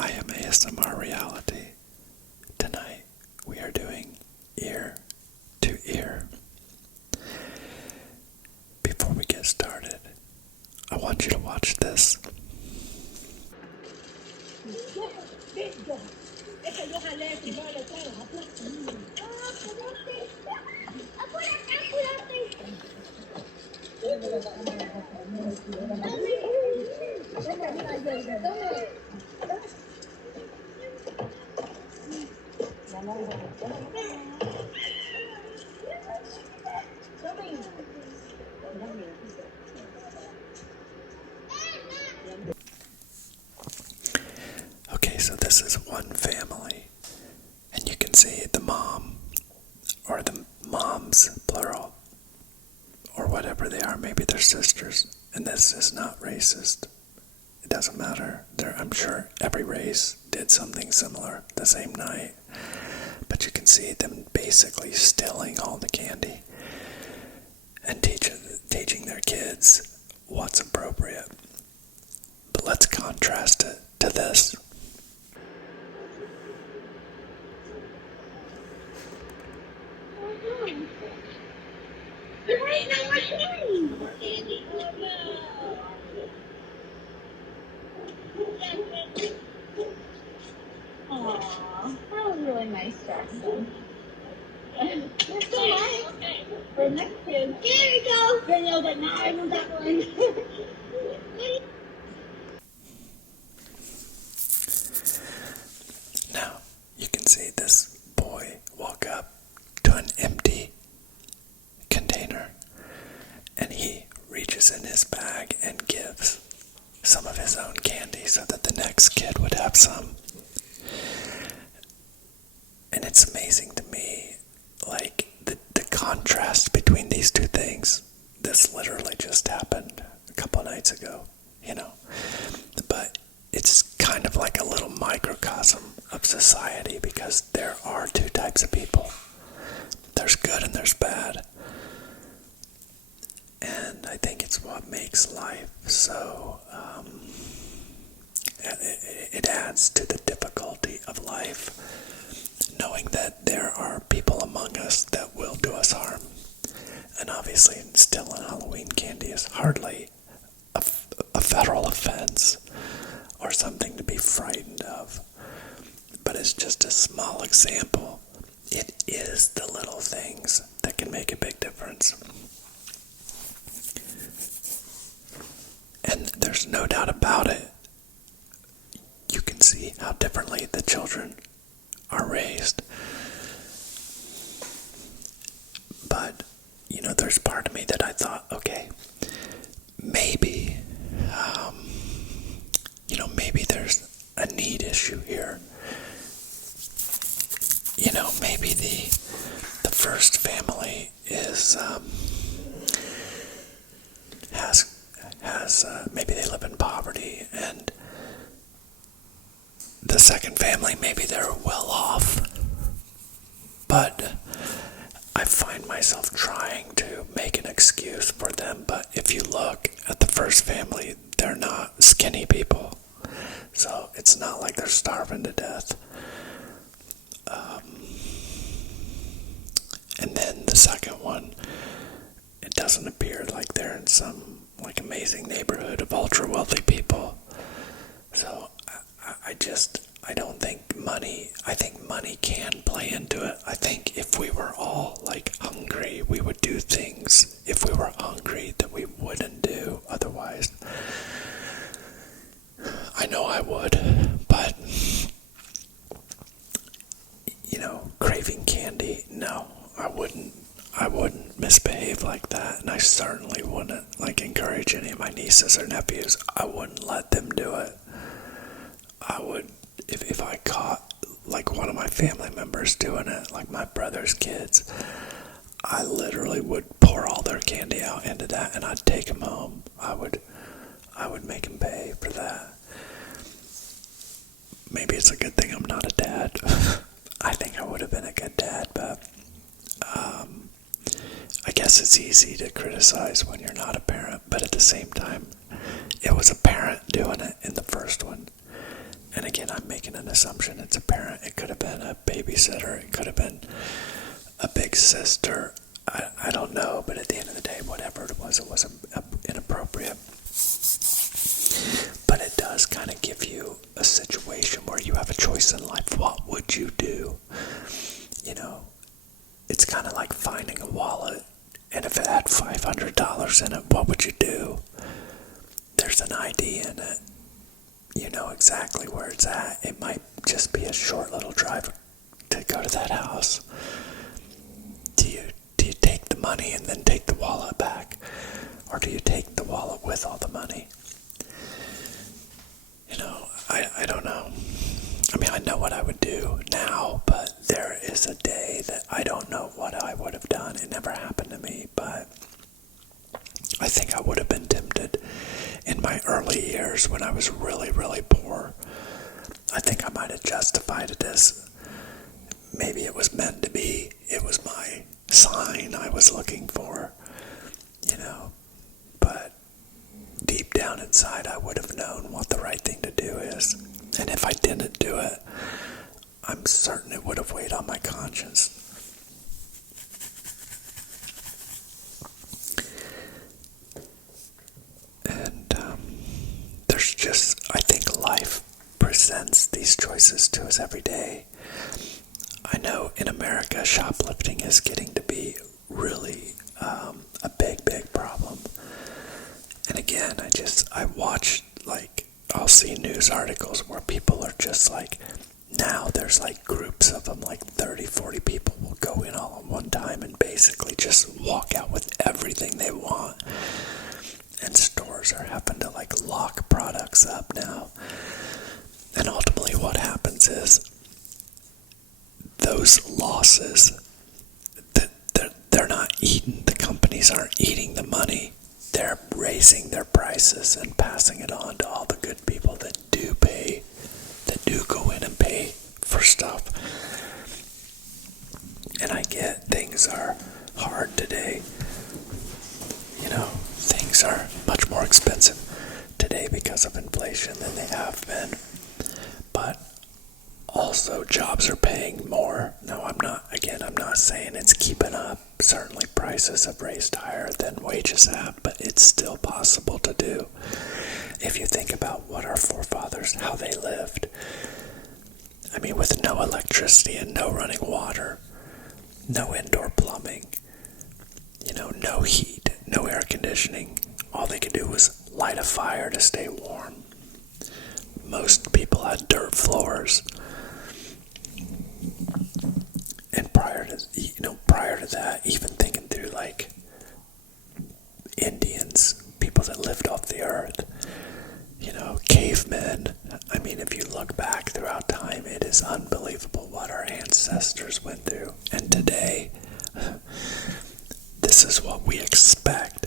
I am ASMR Reality. Tonight we are doing ear to ear. Before we get started, I want you to watch this. Okay, so this is one family, and you can see the mom, or the moms, plural, or whatever they are, maybe they're sisters, and this is not racist. It doesn't matter. I'm sure every race did something similar the same night, but you can see them basically stealing all the candy and teaching their kids what's appropriate. But let's contrast it to this. Aww, that was really nice, Jackson. You're so nice. For the next kid. Here we go. Danielle, but now I want that one. Now, you can see this boy walk up to an empty container, and he reaches in his bag and gives some of his own candy so that the next kid would have some. And it's amazing to me, like, the contrast between these two things. This literally just happened a couple nights ago, But it's kind of like a little microcosm of society, because there are two types of people. There's good and there's bad. And I think it's what makes life so, it adds to the difficulty of life, knowing that there are people among us that will do us harm. And obviously stealing Halloween candy is hardly a federal offense or something to be frightened of. But it's just a small example. It is the little things that can make a big difference. And there's no doubt about it. You can see how differently the children are raised. But, there's part of me that I thought, okay, maybe, maybe there's a need issue here. Maybe the first family is, maybe they live in poverty, and the second family, maybe they're well off. But I find myself trying to make an excuse for them, but if you look at the first family, they're not skinny people. So it's not like they're starving to death. And then the second one, it doesn't appear like they're in some amazing neighborhood of ultra wealthy people. So I don't think I think money can play into it. I think if we were all hungry, we would do things if we were hungry that we wouldn't do otherwise. I know I would, but craving candy, no, I wouldn't misbehave like that, and I certainly wouldn't encourage any of my nieces or nephews. I wouldn't let them do it. I would, if I caught one of my family members doing it, like my brother's kids, I literally would pour all their candy out into that, and I'd take them home. I would make them pay for that. Maybe it's a good thing I'm not a dad. I think I would have been a good dad, but I guess it's easy to criticize when you're not a parent, but at the same time, it was a parent doing it in the first one. And again, I'm $500 in it, what would you do? There's an ID in it. You know exactly where it's at. It might just be a short little drive to go to that house. Do you take the money and then take the wallet back? Or do you take the wallet with all the money? You know, I don't know. I mean, I know what I would do now, but there is a day that I don't know what I would have done. It never happened to me, but I think I would have been tempted in my early years when I was really, really poor. I think I might have justified it as maybe it was meant to be. It was my sign I was looking for, you know. But deep down inside, I would have known what the right thing to do is. And if I didn't do it, I'm certain it would have weighed on my conscience. And there's just, I think life presents these choices to us every day. I know in America, shoplifting is getting to be really a big, big problem. And again, I watch, like, I'll see news articles where people are just like, now there's like groups of them, like 30, 40 people will go in all at one time and basically just walk out with everything they want. And stores are having to like lock products up now. And ultimately what happens is those losses, they're not eating, the companies aren't eating the money. They're raising their prices and passing it on to all the good people that do pay, that do go in and pay for stuff. And I get things are hard today. You know, things are much more expensive today because of inflation than they have been. But also jobs are paying more. No, I'm not saying it's keeping up. Certainly prices have raised higher than wages have, but it's still possible to do. If you think about what our forefathers, how they lived. I mean, with no electricity and no running water, no indoor plumbing, you know, no heat, no air conditioning. All they could do was light a fire to stay warm. Most people had dirt floors. And prior to that, even thinking through like Indians, people that lived off the earth, you know, cavemen. I mean, if you look back throughout time, it is unbelievable what our ancestors went through. And today, this is what we expect.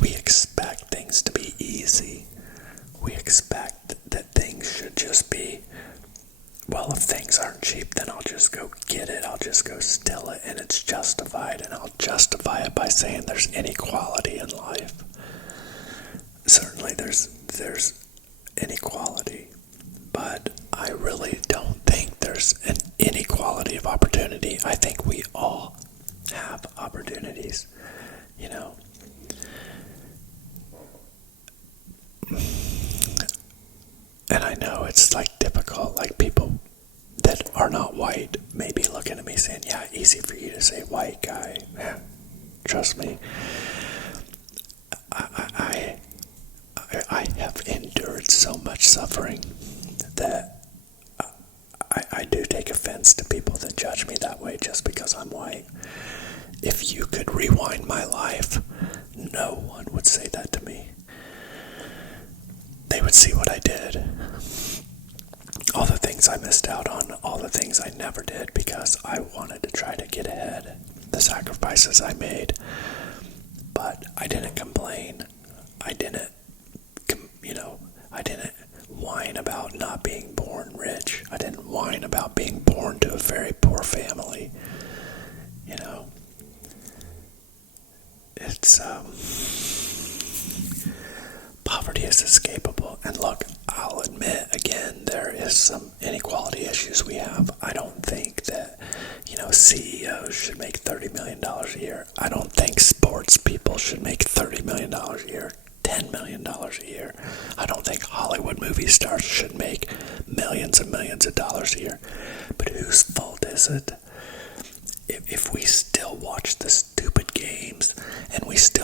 We expect things to be easy. We expect that things should just be, well, if things aren't cheap, then I'll just go get it. I'll just go steal it, and it's justified. And I'll justify it by saying there's inequality in life. Certainly there's inequality, but I really don't think there's an inequality of opportunity. I think we all have opportunities, you know. And I know it's like difficult, like people that are not white may be looking at me saying, yeah, easy for you to say white guy. Man, trust me. I have endured so much suffering that I do take offense to people that judge me that way just because I'm white. If you could rewind my life, no one would say that to me. They would see what I did. All the things I missed out on, all the things I never did because I wanted to try to get ahead. The sacrifices I made. But I didn't complain. I didn't whine about not being born rich. I didn't whine about being born to a very poor family. You know, it's, poverty is escapable. And look, I'll admit, again, there is some inequality issues we have. I don't think that, CEOs should make $30 million a year. I don't think sports people should make $30 million a year, $10 million a year. I don't think Hollywood movie stars should make millions and millions of dollars a year. But whose fault is it? If we still watch the stupid games and we still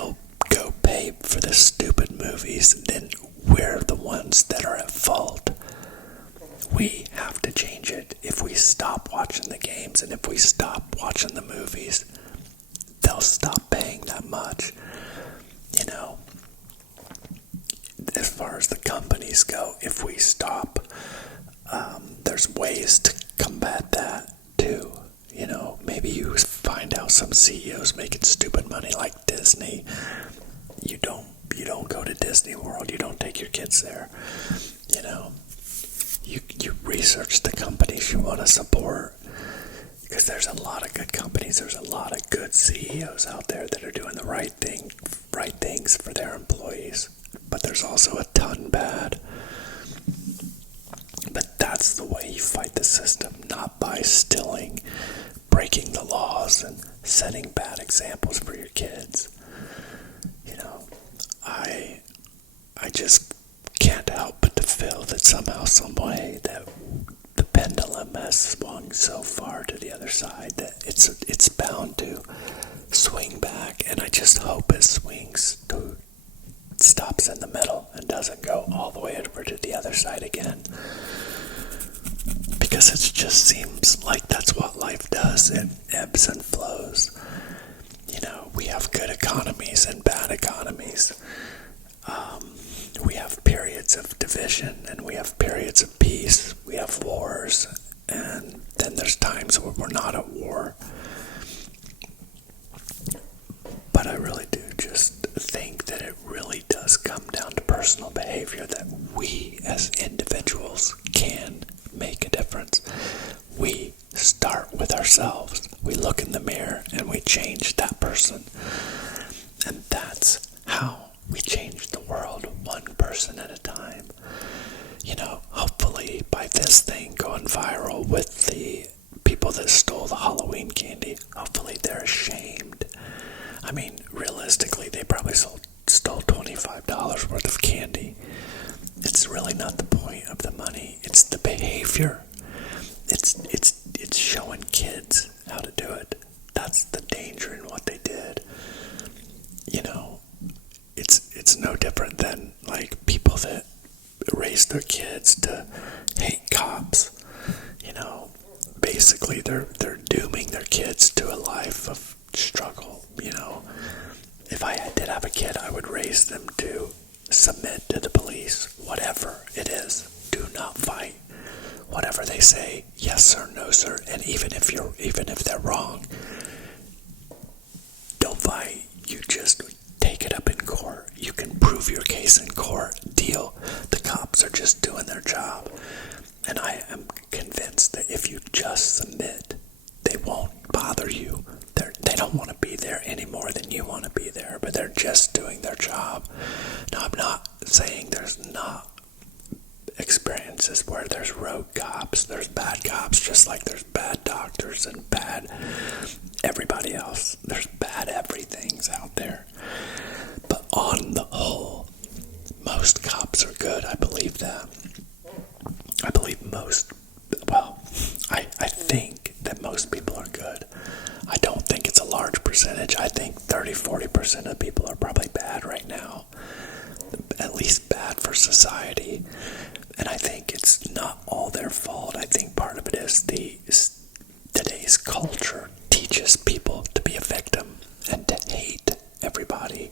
companies go, if we stop, there's ways to combat that too. You know, maybe you find out some CEOs making stupid money like Disney. You don't go to Disney World. You don't take your kids there. You know, you research the companies you want to support, because there's a lot of good companies. There's a lot of good CEOs out there that are doing the right things for their employees. But there's also a ton bad. But that's the way you fight the system, not by stealing, breaking the laws, and setting bad examples for your kids. You know, I just can't help but to feel that somehow, some way, that the pendulum has swung so far to the other side that it's bound to swing back, and I just hope it stops in the middle and doesn't go all the way over to the other side again. Because it just seems like that's what life does. It ebbs and flows. You know, we have good economies and bad economies. We have periods of division, and we have periods of peace. We have wars, and then there's times where we're not at war. But I really do just think that it really does come down to personal behavior, that we as individuals can make a difference. We start with ourselves. We look in the mirror and we change that person. And that's how we change the world, one person at a time. You know, hopefully by this thing going viral with the people that stole the Halloween candy, hopefully they're ashamed. I mean, realistically, they probably stole $25 worth of candy. It's really not the point of the money. It's the behavior. It's showing kids how to do it. That's the danger in what they did. You know, it's no different than like people that raise their kids to hate cops. You know, basically they're dooming their kids to a life of struggle. You know, if I did have a kid, I would raise them to submit to the police, whatever it is. Do not fight. Whatever they say, yes sir, no sir. And even if they're wrong, don't fight. You just take it up in court. You can prove your case in court. Deal. The cops are just doing their job. And I am convinced that if you just submit, they won't bother you. They don't want to be there any more than you want to be there, but they're just doing their job. Now, I'm not saying there's not experiences where there's rogue cops, there's bad cops, just like there's bad doctors and bad everybody else. There's bad everythings out there. But on the whole, most cops are good. I believe that. I believe I think that most people are good. I don't think it's a large percentage. I think 30-40% of people are probably bad right now. At least bad for society. And I think it's not all their fault. I think part of it is today's culture teaches people to be a victim and to hate everybody.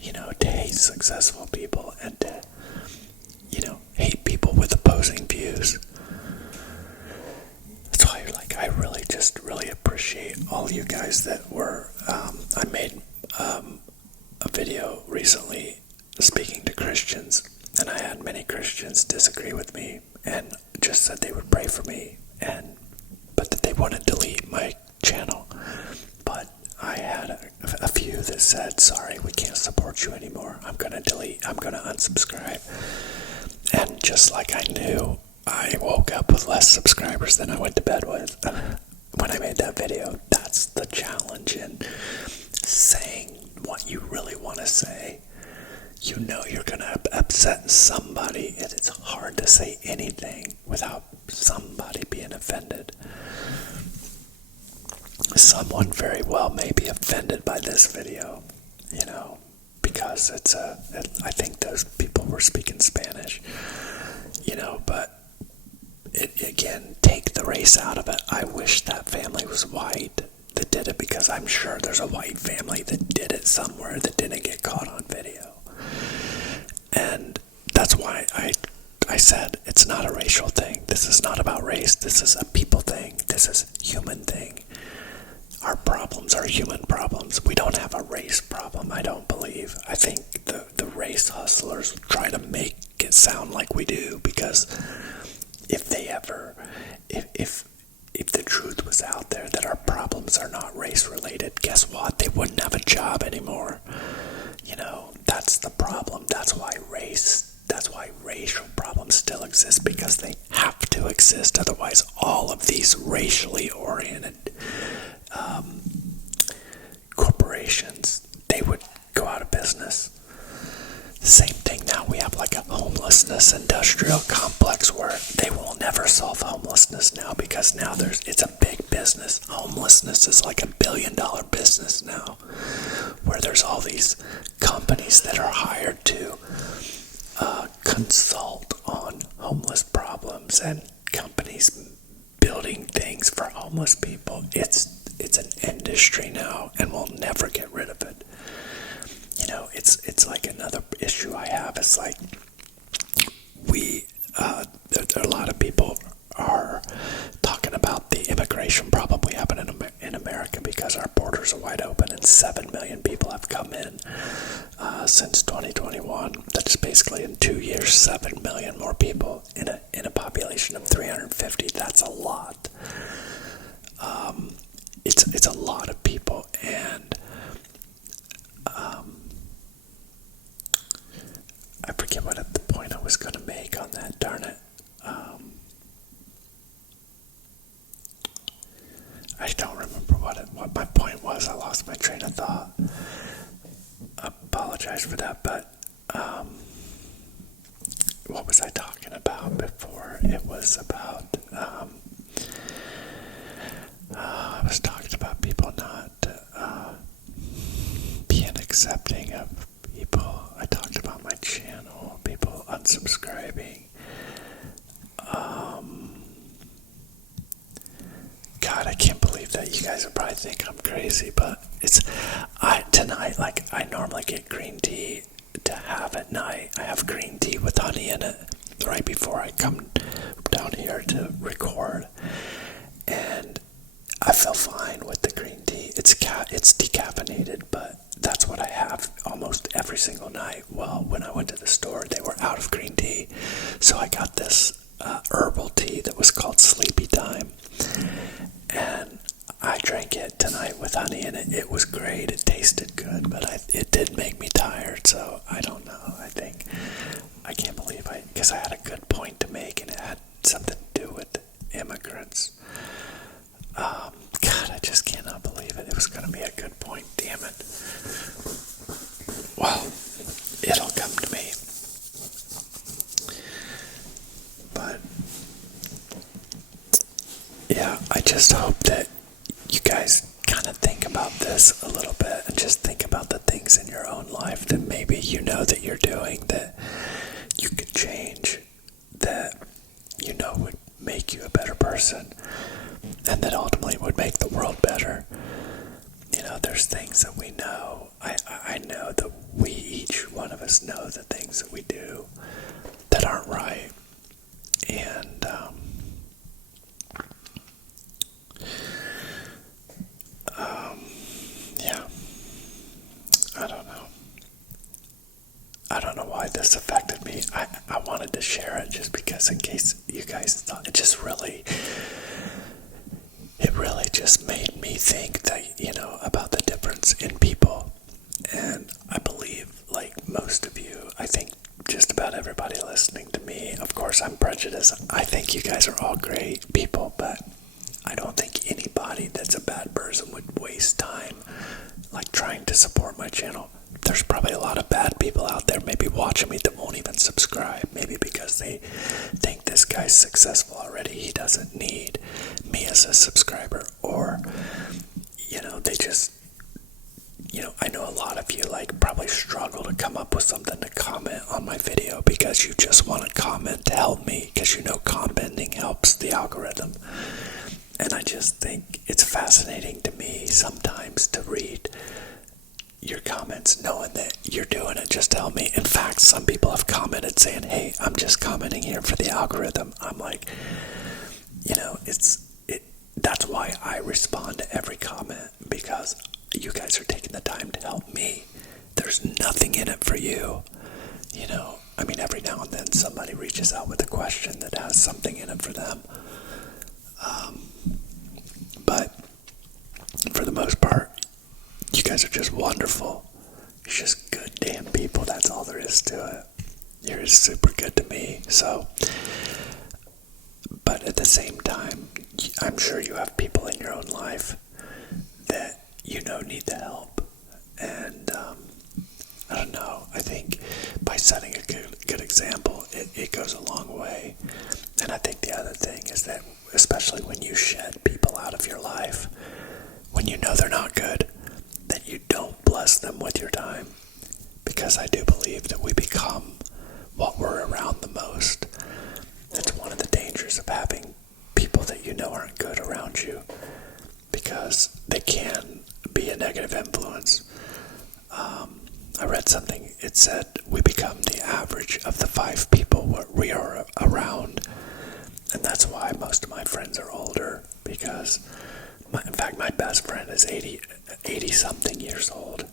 You know, to hate successful people and to, you know, hate people with opposing views. That's why, like, I really appreciate all you guys that were, I made a video recently speaking to Christians, and I had many Christians disagree with me and just said they would pray for me, but that they want to delete my channel. But I had a few that said, sorry, we can't support you anymore. I'm going to unsubscribe. And just like I knew, I woke up with less subscribers than I went to bed with when I made that video. That's the challenge in saying what you really want to say. You know you're going to upset somebody, and it's hard to say anything without somebody being offended. Someone very well may be offended by this video, you know, because I think those people were speaking Spanish, you know, but again, take the race out of it. I wish that family was white that did it, because I'm sure there's a white family that did it somewhere that didn't get caught on video. And that's why I I said it's not a racial thing. This is not about race. This is a people thing. This is a human thing. Our problems are human problems. We don't have a race problem, I don't believe. I think the race hustlers try to make it sound like we do, because if the truth was out there that our problems are not race related, guess what? They wouldn't have a job anymore. You know, that's the problem. That's why racial problems still exist, because they have to exist. Otherwise, all of these racially oriented corporations, they would go out of business. The same thing now, we have like a homelessness industrial complex where they will never solve homelessness now, because now it's a big business. Homelessness is like $1 billion business now, where there's all these companies that are hired to consult on homeless problems, and companies building things for homeless people. It's an industry now, and we'll never get rid of it. You know, it's like another issue I have. It's like a lot of people are talking about the immigration problem we have in America, because our borders are wide open and 7 million people have come in since 2021. That's basically in 2 years, 7 million more people in a population of 350. That's a lot. It's a lot of people, and I forget what the point I was going to make on that, darn it. I don't remember what my point was. I lost my train of thought. I apologize for that, but what was I talking about before? It was about I was talking about people not being accepting of people. I talked about my channel, people unsubscribing. God, I can't believe that. You guys will probably think I'm crazy, but tonight, like, I normally get green tea to have at night. I have green tea with honey in it right before I come down here to record, and I feel fine with the green tea. It's decaffeinated, but that's what I have almost every single night. Well, when I went to the store, they were out of green tea, so I got this herbal tea that was called Sleepy Time, and I drank it tonight with honey in it. It was great. It tasted good, but it did make me tired, so I don't know. I can't believe because I had a good point to make, and it had something to do with immigrants. God, I just cannot believe it. It was going to be a good point. Damn it. Well, it'll come to me. But yeah, I just hope that you guys kind of think about this a little bit, and just think about the things in your own life that maybe you know that you're doing that you could change, that you know would make you a better person, and that ultimately would make the world better. You know, there's things that we know. I know that each one of us know the things that we do that aren't right. And yeah, I don't know. I don't know why this affected me. I wanted to share it just because, in case you guys thought, it really just made me think that, you know, about the difference in people. And I believe, like most of you, I think just about everybody listening to me, of course I'm prejudiced, I think you guys are all great people, but I don't think anybody that's a bad person would waste time like trying to support my channel. There's probably a lot of bad people out there maybe watching me that won't even subscribe, maybe because they think this guy's successful already, he doesn't need me as a subscriber, or, you know, they just, you know, I know a lot of you like probably struggle to come up with something to comment on my video because you just want to comment to help me, because you know commenting helps the algorithm. And I just think it's fascinating to me sometimes to read your comments knowing that you're doing it just to help me. In fact, some people have commented saying, hey, I'm just commenting here for the algorithm. I'm like, that's why I respond to every comment, because you guys are taking the time to help me. There's nothing in it for you. Every now and then somebody reaches out with a question that has something in it for them. But for the most part, you guys are just wonderful. You're just good damn people. That's all there is to it. You're just super good to me. So, but at the same time, I'm sure you have people in your own life that need the help. And I don't know. I think by setting a good example, it goes a long way. And I think the other thing is that, especially when you shed people out of your life, when you know they're not good, that you don't bless them with your time. Because I do believe that we become what we're around the most. It's one of the dangers of having people that you know aren't good around you, because they can be a negative influence. I read something, it said we become the average of the 5 people we are around. And that's why most of my friends are older, because in fact my best friend is 80 something years old,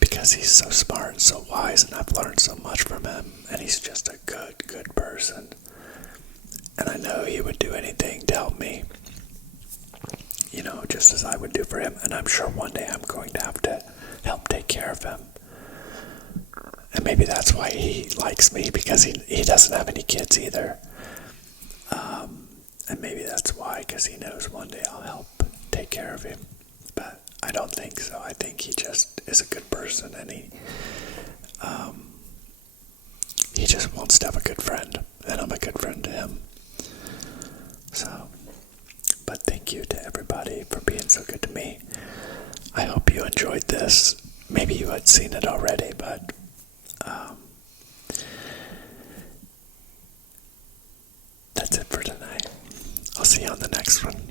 because he's so smart and so wise, and I've learned so much from him, and he's just a good person, and I know he would do anything to help me, just as I would do for him. And I'm sure one day I'm going to have to help take care of him. And maybe that's why he likes me, because he doesn't have any kids either. And maybe that's why, because he knows one day I'll help take care of him. But I don't think so. I think he just is a good person, and he just wants to have a good friend, and I'm a good friend to him. So, but thank you to everybody for being so good to me. I hope you enjoyed this. Maybe you had seen it already, but that's it for tonight. I'll see you on the next one.